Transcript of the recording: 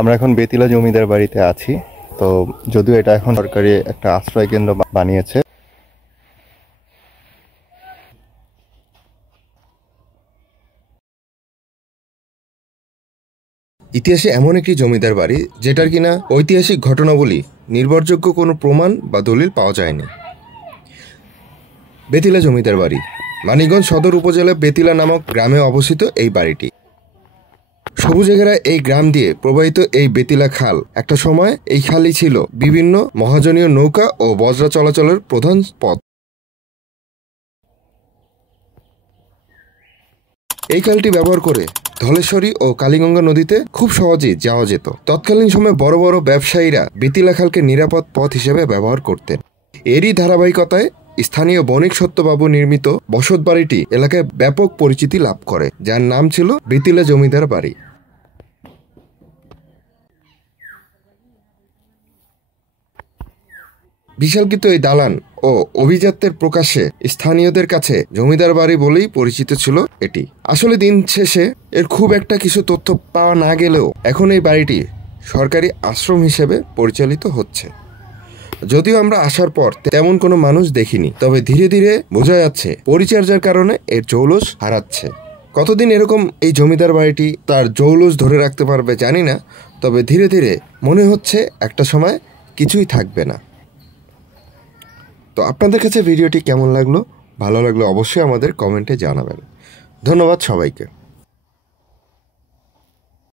আমরা এখন বেতিলা জমিদার বাড়িতে আছি। তো যদিও এটা এখন সরকারি একটা আশ্রয় কেন্দ্র বানিয়েছে। ইতিহাসে এমন একটি জমিদার বাড়ি যেটার কিনা ঐতিহাসিক ঘটনাবলী নির্ভরযোগ্য কোনো প্রমাণ বা দলিল পাওয়া যায়নি। বেতিলা জমিদার বাড়ি মানিকগঞ্জ সদর উপজেলার বেতিলা নামক গ্রামে অবস্থিত এই বাড়িটি। সবুজে ঘেরা এই গ্রাম দিয়ে প্রবাহিত এই বেতিলা খাল একটা সময় এই খালই ছিল বিভিন্ন মহাজনীয় নৌকা ও বজরা চলাচলের প্রধান পথ। এই খালটি ব্যবহার করে ধলেশ্বরী ও কালীগঙ্গা নদীতে খুব সহজেই যাওয়া যেত। তৎকালীন সময়ে বড় বড় ব্যবসায়ীরা বেতিলা খালকে নিরাপদ পথ হিসেবে ব্যবহার করতেন। এরই ধারাবাহিকতায় স্থানীয় বণিক সত্যবাবু নির্মিত বসত বাড়িটি এলাকায় ব্যাপক পরিচিতি লাভ করে, যার নাম ছিল বেতিলা জমিদার বাড়ি। বিশালকৃত এই দালান ও অভিজাত্যের প্রকাশে স্থানীয়দের কাছে জমিদার বাড়ি বলেই পরিচিত ছিল এটি। আসলে দিন শেষে এর খুব একটা কিছু তথ্য পাওয়া না গেলেও এখন এই বাড়িটি সরকারি আশ্রম হিসেবে পরিচালিত হচ্ছে। যদিও আমরা আসার পর তেমন কোনো মানুষ দেখিনি, তবে ধীরে ধীরে বোঝা যাচ্ছে পরিচর্যার কারণে এর জৌলুস হারাচ্ছে। কতদিন এরকম এই জমিদার বাড়িটি তার জৌলুস ধরে রাখতে পারবে জানি না, তবে ধীরে ধীরে মনে হচ্ছে একটা সময় কিছুই থাকবে না। তো আপনাদের কাছে ভিডিওটি কেমন লাগলো? ভালো লাগলো অবশ্যই আমাদের কমেন্টে জানাবেন। ধন্যবাদ সবাইকে।